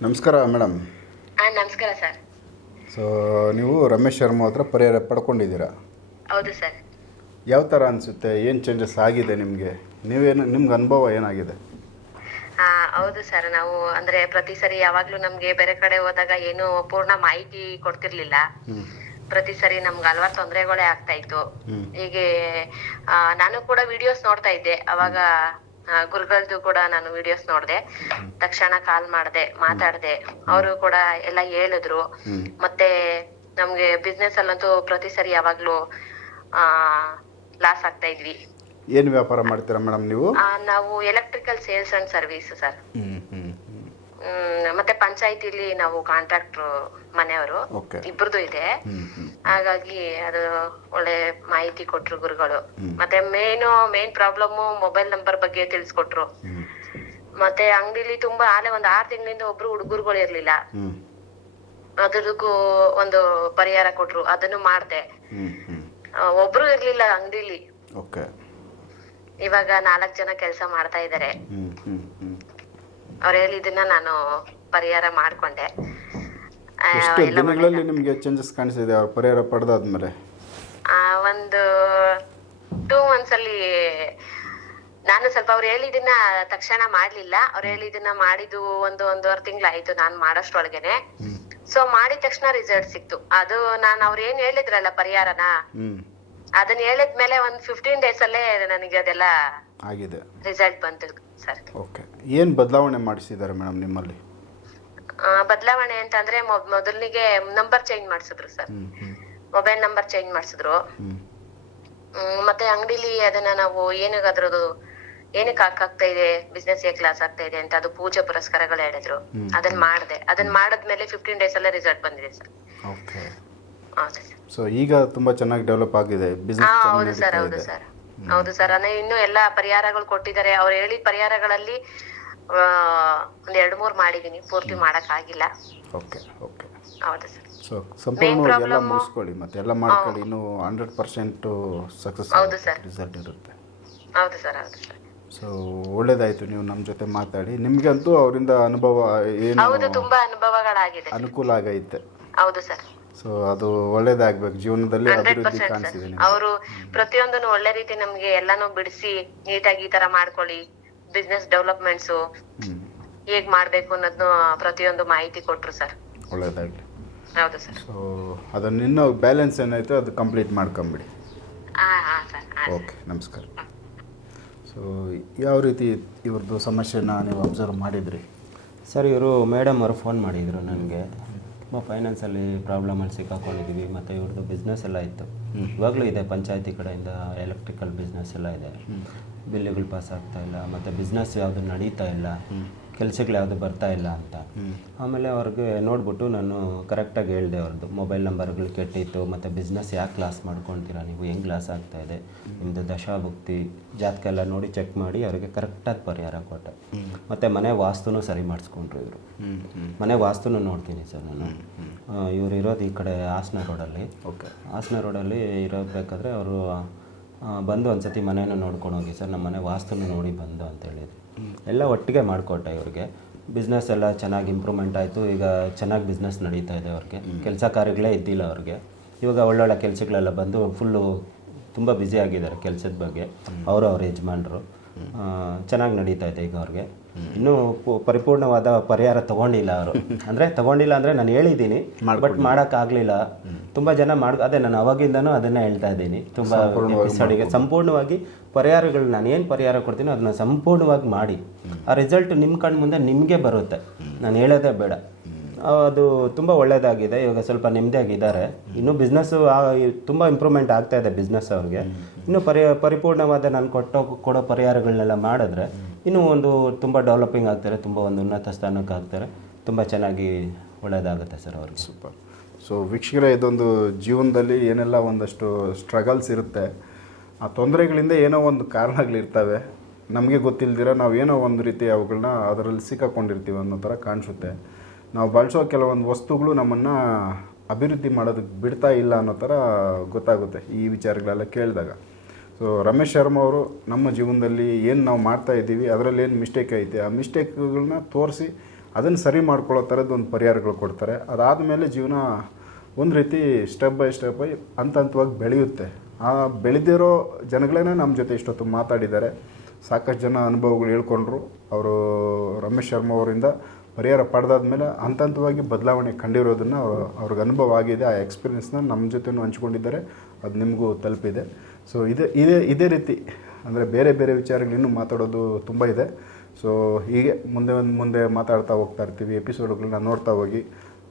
ನಮಸ್ಕಾರ ಮೇಡಮ್. ಆ ನಮಸ್ಕಾರ ಸರ್. ಸೊ ನೀವು ರಮೇಶ್ ಶರ್ಮಾ ಹತ್ರ ಪರಿಹಾರ ಪಡ್ಕೊಂಡಿದ್ದೀರಾ? ಹೌದು ಸರ್. ಯಾವ ಥರ ಅನಿಸುತ್ತೆ? ಏನು ಚೇಂಜಸ್ ಆಗಿದೆ ನಿಮಗೆ? ನೀವೇನು ನಿಮ್ಗೆ ಅನುಭವ ಏನಾಗಿದೆ? ಆ, ಹೌದು ಸರ್. ನಾವು ಅಂದ್ರೆ ಪ್ರತಿ ಸರಿ ಯಾವಾಗ್ಲೂ ನಮ್ಗೆ ಬೇರೆ ಕಡೆ ಹೋದಾಗ ಏನು ಪೂರ್ಣ ಮಾಹಿತಿ ಕೊಡ್ತಿರ್ಲಿಲ್ಲ. ಪ್ರತಿ ಸರಿ ನಮ್ಗೆ ಹಲವಾರು ತೊಂದರೆಗಳೇ ಆಗ್ತಾ ಇತ್ತು. ಹೀಗೆ ಆ, ನಾನು ಕೂಡ ವಿಡಿಯೋಸ್ ನೋಡ್ತಾ ಇದ್ದೆ. ಅವಾಗ ಗುರುಗಳದ್ದು ಕೂಡ ನಾನು ವಿಡಿಯೋಸ್ ನೋಡ್ದೆ. ತಕ್ಷಣ ಕಾಲ್ ಮಾಡ್ದೆ ಮಾತಾಡ್ದೆ. ಅವರು ಕೂಡ ಎಲ್ಲ ಹೇಳಿದ್ರು. ಮತ್ತೆ ನಮ್ಗೆ ಬಿಸ್ನೆಸ್ ಅಲ್ಲಂತೂ ಪ್ರತಿ ಸರಿ ಯಾವಾಗ್ಲೂ ಆ ಲಾಸ್ ಆಗ್ತಾ ಇದ್ವಿ. ಏನು ವ್ಯಾಪಾರ ಮಾಡ್ತೀರಾ ಮೇಡಮ್ ನೀವು? ಆ, ನಾವು electrical sales and service sir hmm, ಮತ್ತೆ ಪಂಚಾಯತಿಲಿ ನಾವು ಕಾಂಟ್ರಾಕ್ಟ್ರು ಮನೆಯವರು. ಓಕೆ ಇಬ್ರದ್ದು ಇದೆ. ಹಾಗಾಗಿ ಅದು ಒಳ್ಳೆ ಮಾಹಿತಿ ಕೊಟ್ರು ಗುರುಗಳು. ಮತ್ತೆ main main problem mobile number ಬಗ್ಗೆ ತಿಳಿಸ್ಕೊಟ್ರು. ಮತ್ತೆ ಅಂಗಡಿಲಿ ತುಂಬಾ ಆನೆ ಒಂದ್ ಆರ್ ತಿಂಗಳಿಂದ ಒಬ್ರು ಹುಡುಗರುಗಳು ಇರ್ಲಿಲ್ಲ. ಅದಕ್ಕೂ ಒಂದು ಪರಿಹಾರ ಕೊಟ್ರು ಅದನ್ನು ಮಾಡ್ದೆ. ಒಬ್ರು ಇರ್ಲಿಲ್ಲ ಅಂಗಡಿಲಿ. ಇವಾಗ ನಾಲ್ಕ್ ಜನ ಕೆಲಸ ಮಾಡ್ತಾ ಇದಾರೆ. ಹ್ಞೂ ಅವ್ರು ಹೇಳಿದ್ದನ್ನ ನಾನು ಪರಿಹಾರ ಮಾಡ್ಕೊಂಡೆ. ಎಷ್ಟು ಎಲ್ಲ ದಿನಗಳಲ್ಲಿ ನಿಮಗೆ ಚೇಂಜಸ್ ಕಾಣಿಸಿದೆ ಅವ್ರ ಪರಿಹಾರ ಪಡೆದಾದ್ಮೇಲೆ. ಆ, ಒಂದು ಟೂ ಮಂತ್ಸ್ ಅಲ್ಲಿ ನಾನು ಸ್ವಲ್ಪ ಅವ್ರು ಹೇಳಿದ್ದನ್ನ ತಕ್ಷಣ ಮಾಡ್ಲಿಲ್ಲ. ಅವ್ರು ಹೇಳಿದ್ದನ್ನ ಮಾಡಿದ್ದು ಒಂದು ಒಂದೂವರೆ ತಿಂಗಳಾಯ್ತು ನಾನು ಮಾಡೋಷ್ಟ್ರೊಳಗೇನೆ. ಸೊ ಮಾಡಿದ ತಕ್ಷಣ ರಿಸಲ್ಟ್ ಸಿಕ್ತು. ಅದು ನಾನು ಅವ್ರು ಏನ್ ಹೇಳಿದ್ರಲ್ಲ ಪರಿಹಾರನ? ಹ್ಞೂ ಅದನ್ನ ಹೇಳಿದ್ಮೇಲೆ ಒಂದ್ ಫಿಫ್ಟೀನ್ ಡೇಸ್ ಅಲ್ಲೇ ನನಗೆ ಅದೆಲ್ಲ ಆಗಿದೆ. ರಿಸಲ್ಟ್ ಬಂತು ಸರ್. ಓಕೆ ಏನು ಬದಲಾವಣೆ ಮಾಡಿಸಿದ್ದಾರೆ ಮೇಡಮ್ ನಿಮ್ಮಲ್ಲಿ? ಬದಲಾವಣೆ ಅಂತಂದ್ರೆ ಮೊ ಮೊದಲಿಗೆ ನಂಬರ್ ಚೇಂಜ್ ಮಾಡಿಸಿದ್ರು ಸರ್ ಮೊಬೈಲ್ ನಂಬರ್ ಚೇಂಜ್ ಮಾಡಿಸಿದ್ರು. ಹ್ಮ್, ಮತ್ತೆ ಅಂಗಡಿಲಿ ಅದನ್ನ ನಾವು ಏನಕ್ಕೆ ಅದ್ರದ್ದು ಏನಕ್ಕೆ ಹಾಕಾಗ್ತಾ ಇದೆ ಬಿಸ್ನೆಸ್ ಏ ಲಾಸ್ ಆಗ್ತಾ ಇದೆ ಅಂತ ಅದು ಪೂಜೆ ಪುರಸ್ಕಾರಗಳು ಹೇಳಿದ್ರು. ಅದನ್ನ ಮಾಡ್ದೆ. ಅದನ್ನ ಮಾಡಿದ್ಮೇಲೆ ಫಿಫ್ಟೀನ್ ಡೇಸ್ ಅಲ್ಲೇ ರಿಸಲ್ಟ್ ಬಂದಿದೆ ಸರ್ ಸೊ ಈಗ ತುಂಬಾ ಚೆನ್ನಾಗಿ ಡೆವಲಪ್ ಆಗಿದೆ. ಬಿಸ್ನೆಸ್ ಹೌದು ಸರ್ ಹೌದು ಸರ್ ಹೌದು ಸರ್ ಅಂದ್ರೆ ಇನ್ನು ಎಲ್ಲಾ ಪರಿಹಾರಗಳು ಕೊಟ್ಟಿದ್ದಾರೆ. ಅವ್ರು ಹೇಳಿದ ಪರಿಹಾರಗಳಲ್ಲಿ ಒಂದ್ ಎರಡ್ ಮೂರ್ ಮಾಡಿದೀನಿ ಪೂರ್ತಿ ಮಾಡಕ್ ಆಗಿಲ್ಲ ಓಕೆ ಓಕೆ. ಹೌದು ಸರ್. ಸೊ ಸಂಪೂರ್ಣವಾಗಿ ಎಲ್ಲ ಮುಗಿಸ್ಕೊಳ್ಳಿ ಮತ್ತೆ ಎಲ್ಲ ಮಾಡ್ಕೊಳ್ಳಿ. ಇನ್ನೂ ಹಂಡ್ರೆಡ್ ಪರ್ಸೆಂಟ್ ಸಕ್ಸಸ್ ಹೌದು ಸರ್. ರಿಸಲ್ಟ್ ಇರುತ್ತೆ. ಹೌದು ಸರ್ ಹೌದು ಸರ್. ಸೊ ಒಳ್ಳೇದಾಯಿತು ನೀವು ನಮ್ಮ ಜೊತೆ ಮಾತಾಡಿ. ನಿಮ್ಗಂತೂ ಅವರಿಂದ ಅನುಭವ ಏನು ಹೌದು ತುಂಬಾ ಅನುಭವಗಳಾಗಿದೆ. ಅನುಕೂಲ ಆಗೈತೆ. ಹೌದು ಸರ್. ಸೊ ಅದು ಒಳ್ಳೇದಾಗ್ಬೇಕು. ಜೀವನದಲ್ಲಿ ಅಭಿವೃದ್ಧಿ ಕಾಣಿಸಿದೆ ಅವರು ಪ್ರತಿಯೊಂದನ್ನು ಒಳ್ಳೆ ರೀತಿ ನಮ್ಗೆ ಎಲ್ಲಾನು ಬಿಡಿಸಿ ನೀಟಾಗಿ ಈ ತರ ಮಾಡ್ಕೊಳ್ಳಿ. ಬಿಸ್ನೆಸ್ ಡೆವಲಪ್ಮೆಂಟ್ಸ್ ಹ್ಞೂ ಹೇಗ್ ಮಾಡ್ಬೇಕು ಅನ್ನೋದನ್ನ ಪ್ರತಿಯೊಂದು ಮಾಹಿತಿ ಕೊಟ್ರು ಸರ್. ಒಳ್ಳೇದಾಗಲಿ. ಹೌದು ಸರ್. ಸೊ ಅದನ್ನ ಇನ್ನೂ ಬ್ಯಾಲೆನ್ಸ್ ಏನಾಯ್ತು ಅದು ಕಂಪ್ಲೀಟ್ ಮಾಡ್ಕೊಂಬಿಡಿ. ಹಾ ಹಾ ಸರ್ ಓಕೆ ನಮಸ್ಕಾರ. ಸೊ ಯಾವ ರೀತಿ ಇವ್ರದ್ದು ಸಮಸ್ಯೆನ ನೀವು ಅಬ್ಸರ್ವ್ ಮಾಡಿದ್ರಿ? ಸರ್ ಇವರು ಮೇಡಮ್ ಅವರು ಫೋನ್ ಮಾಡಿದರು ನನಗೆ. ತುಂಬ ಫೈನಾನ್ಸಲ್ಲಿ ಪ್ರಾಬ್ಲಮಲ್ಲಿ ಸಿಕ್ಕಾಕೊಂಡಿದ್ದೀವಿ ಮತ್ತು ಇವ್ರದ್ದು ಬಿಸ್ನೆಸ್ ಎಲ್ಲ ಇತ್ತು. ಇವಾಗಲೂ ಇದೆ ಪಂಚಾಯತಿ ಕಡೆಯಿಂದ ಎಲೆಕ್ಟ್ರಿಕಲ್ ಬಿಸ್ನೆಸ್ ಎಲ್ಲ ಇದೆ. ಬಿಲ್ಲುಗಳು ಪಾಸ್ ಆಗ್ತಾ ಇಲ್ಲ ಮತ್ತು ಬಿಸ್ನೆಸ್ ಯಾವುದು ನಡೀತಾ ಇಲ್ಲ. ಕೆಲಸಗಳು ಯಾವುದು ಬರ್ತಾ ಇಲ್ಲ ಅಂತ. ಆಮೇಲೆ ಅವ್ರಿಗೆ ನೋಡ್ಬಿಟ್ಟು ನಾನು ಕರೆಕ್ಟಾಗಿ ಹೇಳಿದೆ ಅವ್ರದ್ದು. ಮೊಬೈಲ್ ನಂಬರ್ಗಳು ಕೆಟ್ಟಿತ್ತು ಮತ್ತು ಬಿಸ್ನೆಸ್ ಯಾಕೆ ಲಾಸ್ ಮಾಡ್ಕೊಳ್ತೀರಾ ನೀವು? ಹೆಂಗೆ ಲಾಸ್ ಆಗ್ತಾ ಇದೆ? ನಿಮ್ಮದು ದಶಾಭಕ್ತಿ ಜಾತಕ ಎಲ್ಲ ನೋಡಿ ಚೆಕ್ ಮಾಡಿ ಅವರಿಗೆ ಕರೆಕ್ಟಾಗಿ ಪರಿಹಾರ ಕೊಟ್ಟೆ. ಮತ್ತು ಮನೆ ವಾಸ್ತುನೂ ಸರಿ ಮಾಡಿಸ್ಕೊಂಡ್ರು ಇವರು. ಮನೆ ವಾಸ್ತುನೂ ನೋಡ್ತೀನಿ ಸರ್ ನಾನು. ಇವರು ಇರೋದು ಈ ಕಡೆ ಹಾಸನ ರೋಡಲ್ಲಿ. ಓಕೆ. ಹಾಸನ ರೋಡಲ್ಲಿ ಇರಬೇಕಾದ್ರೆ ಅವರು ಬಂದು ಒಂದು ಸತಿ ಮನೇನೂ ನೋಡ್ಕೊಂಡು ಹೋಗಿ ಸರ್ ನಮ್ಮ ಮನೆ ವಾಸ್ತುನು ನೋಡಿ ಬಂದು ಅಂತ ಹೇಳಿದ್ರು. ಎಲ್ಲ ಒಟ್ಟಿಗೆ ಮಾಡಿಕೊಟ್ಟೆ ಇವ್ರಿಗೆ. ಬಿಸ್ನೆಸ್ ಎಲ್ಲ ಚೆನ್ನಾಗಿ ಇಂಪ್ರೂವ್ಮೆಂಟ್ ಆಯಿತು. ಈಗ ಚೆನ್ನಾಗಿ ಬಿಸ್ನೆಸ್ ನಡೀತಾ ಇದೆ ಅವ್ರಿಗೆ. ಕೆಲಸ ಕಾರ್ಯಗಳೇ ಇದ್ದಿಲ್ಲ ಅವ್ರಿಗೆ. ಇವಾಗ ಒಳ್ಳೊಳ್ಳೆ ಕೆಲಸಗಳೆಲ್ಲ ಬಂದು ಫುಲ್ಲು ತುಂಬ ಬ್ಯುಸಿ ಆಗಿದ್ದಾರೆ ಕೆಲಸದ ಬಗ್ಗೆ. ಅವರು ಅವ್ರ ಯಜಮಾನರು. ಚೆನ್ನಾಗಿ ನಡೀತಾ ಇದೆ ಈಗ ಅವ್ರಿಗೆ. ಇನ್ನೂ ಪರಿಪೂರ್ಣವಾದ ಪರಿಹಾರ ತಗೊಂಡಿಲ್ಲ ಅವರು. ಅಂದರೆ ತಗೊಂಡಿಲ್ಲ ಅಂದರೆ ನಾನು ಹೇಳಿದ್ದೀನಿ ಬಟ್ ಮಾಡೋಕ್ಕಾಗಲಿಲ್ಲ. ತುಂಬ ಜನ ಮಾಡ್ ಅದೇ ನಾನು ಅವಾಗಿಂದನೂ ಅದನ್ನೇ ಹೇಳ್ತಾ ಇದ್ದೀನಿ. ತುಂಬ ಎಪಿಸೋಡಿಗೆ ಸಂಪೂರ್ಣವಾಗಿ ಪರಿಹಾರಗಳು ನಾನು ಏನು ಪರಿಹಾರ ಕೊಡ್ತೀನೋ ಅದನ್ನ ಸಂಪೂರ್ಣವಾಗಿ ಮಾಡಿ. ಆ ರಿಸಲ್ಟ್ ನಿಮ್ಮ ಕಣ್ಣು ಮುಂದೆ ನಿಮಗೆ ಬರುತ್ತೆ. ನಾನು ಹೇಳೋದೇ ಬೇಡ. ಅದು ತುಂಬ ಒಳ್ಳೆಯದಾಗಿದೆ ಇವಾಗ ಸ್ವಲ್ಪ ನೆಮ್ಮದಿಯಾಗಿದ್ದಾರೆ ಇನ್ನೂ ಬಿಸ್ನೆಸ್ಸು ತುಂಬ ಇಂಪ್ರೂವ್ಮೆಂಟ್ ಆಗ್ತಾ ಇದೆ ಬಿಸ್ನೆಸ್ ಅವ್ರಿಗೆ. ಇನ್ನೂ ಪರಿ, ಪರಿಪೂರ್ಣವಾದ ನಾನು ಕೊಟ್ಟೋ, ಕೊಡೋ ಪರಿಹಾರಗಳನ್ನೆಲ್ಲ ಮಾಡಿದ್ರೆ ಇನ್ನೂ ಒಂದು ತುಂಬ ಡೆವಲಪಿಂಗ್ ಆಗ್ತಾರೆ, ತುಂಬ ಒಂದು ಉನ್ನತ ಸ್ಥಾನಕ್ಕೆ ಆಗ್ತಾರೆ. ತುಂಬ ಚೆನ್ನಾಗಿ ಒಳ್ಳೆಯದಾಗುತ್ತೆ ಸರ್ ಅವ್ರಿಗೆ. ಸೂಪರ್. ಸೊ ವೀಕ್ಷಕರೇ, ಇದೊಂದು ಜೀವನದಲ್ಲಿ ಏನೆಲ್ಲ ಒಂದಷ್ಟು ಸ್ಟ್ರಗಲ್ಸ್ ಇರುತ್ತೆ. ಆ ತೊಂದರೆಗಳಿಂದ ಏನೋ ಒಂದು ಕಾರಣಗಳಿರ್ತವೆ. ನಮಗೆ ಗೊತ್ತಿಲ್ಲದಿರ ನಾವು ಏನೋ ಒಂದು ರೀತಿ ಅವುಗಳನ್ನ ಅದರಲ್ಲಿ ಸಿಕ್ಕಾಕೊಂಡಿರ್ತೀವಿ ಅನ್ನೋ ಥರ ಕಾಣಿಸುತ್ತೆ. ನಾವು ಬಳಸೋ ಕೆಲವೊಂದು ವಸ್ತುಗಳು ನಮ್ಮನ್ನು ಅಭಿವೃದ್ಧಿ ಮಾಡೋದಕ್ಕೆ ಬಿಡ್ತಾ ಇಲ್ಲ ಅನ್ನೋ ಥರ ಗೊತ್ತಾಗುತ್ತೆ ಈ ವಿಚಾರಗಳೆಲ್ಲ ಕೇಳಿದಾಗ. ಸೊ ರಮೇಶ್ ಶರ್ಮಾ ಅವರು ನಮ್ಮ ಜೀವನದಲ್ಲಿ ಏನು ನಾವು ಮಾಡ್ತಾ ಇದ್ದೀವಿ, ಅದರಲ್ಲಿ ಏನು ಮಿಸ್ಟೇಕ್ ಐತೆ, ಆ ಮಿಸ್ಟೇಕ್ಗಳನ್ನ ತೋರಿಸಿ ಅದನ್ನು ಸರಿ ಮಾಡ್ಕೊಳ್ಳೋ ಥರದ್ದು ಒಂದು ಪರಿಹಾರಗಳು ಕೊಡ್ತಾರೆ. ಅದಾದಮೇಲೆ ಜೀವನ ಒಂದು ರೀತಿ ಸ್ಟೆಪ್ ಬೈ ಸ್ಟೆಪ್ ಬೈ ಹಂತ ಹಂತವಾಗಿ ಬೆಳೆಯುತ್ತೆ. ಆ ಬೆಳೆದಿರೋ ಜನಗಳೇ ನಮ್ಮ ಜೊತೆ ಇಷ್ಟೊತ್ತು ಮಾತಾಡಿದ್ದಾರೆ. ಸಾಕಷ್ಟು ಜನ ಅನುಭವಗಳು ಹೇಳ್ಕೊಂಡ್ರು. ಅವರು ರಮೇಶ್ ಶರ್ಮಾ ಅವರಿಂದ ಪರಿಹಾರ ಪಡೆದಾದ್ಮೇಲೆ ಹಂತ ಹಂತವಾಗಿ ಬದಲಾವಣೆ ಕಂಡಿರೋದನ್ನು ಅವ್ರು ಅವ್ರಿಗೆ ಅನುಭವ ಆಗಿದೆ. ಆ ಎಕ್ಸ್ಪೀರಿಯೆನ್ಸ್ನ ನಮ್ಮ ಜೊತೆನೂ ಹಂಚ್ಕೊಂಡಿದ್ದಾರೆ. ಅದು ನಿಮಗೂ ತಲುಪಿದೆ. ಸೊ ಇದೇ ಇದೇ ಇದೇ ರೀತಿ ಅಂದರೆ ಬೇರೆ ಬೇರೆ ವಿಚಾರಗಳು ಇನ್ನೂ ಮಾತಾಡೋದು ತುಂಬ ಇದೆ. ಸೊ ಹೀಗೆ ಮುಂದೆ ಒಂದು ಮುಂದೆ ಮಾತಾಡ್ತಾ ಹೋಗ್ತಾ ಇರ್ತೀವಿ. ಎಪಿಸೋಡ್ಗಳನ್ನ ನೋಡ್ತಾ ಹೋಗಿ.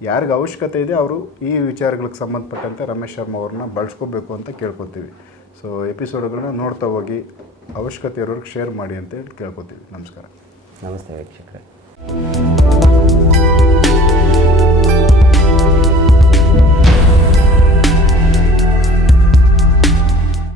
ಯಾರಿಗೆ ಅವಶ್ಯಕತೆ ಇದೆ ಅವರು ಈ ವಿಚಾರಗಳಿಗೆ ಸಂಬಂಧಪಟ್ಟಂತೆ ರಮೇಶ್ ಶರ್ಮಾ ಅವ್ರನ್ನ ಬಳಸ್ಕೋಬೇಕು ಅಂತ ಕೇಳ್ಕೊತೀವಿ. ಸೊ ಎಪಿಸೋಡ್ಗಳನ್ನ ನೋಡ್ತಾ ಹೋಗಿ. ಅವಶ್ಯಕತೆ ಇರೋರಿಗೆ ಶೇರ್ ಮಾಡಿ ಅಂತ ಹೇಳಿ ಕೇಳ್ಕೊತೀವಿ. ನಮಸ್ಕಾರ. ನಮಸ್ತೆ ವೀಕ್ಷಕರೇ.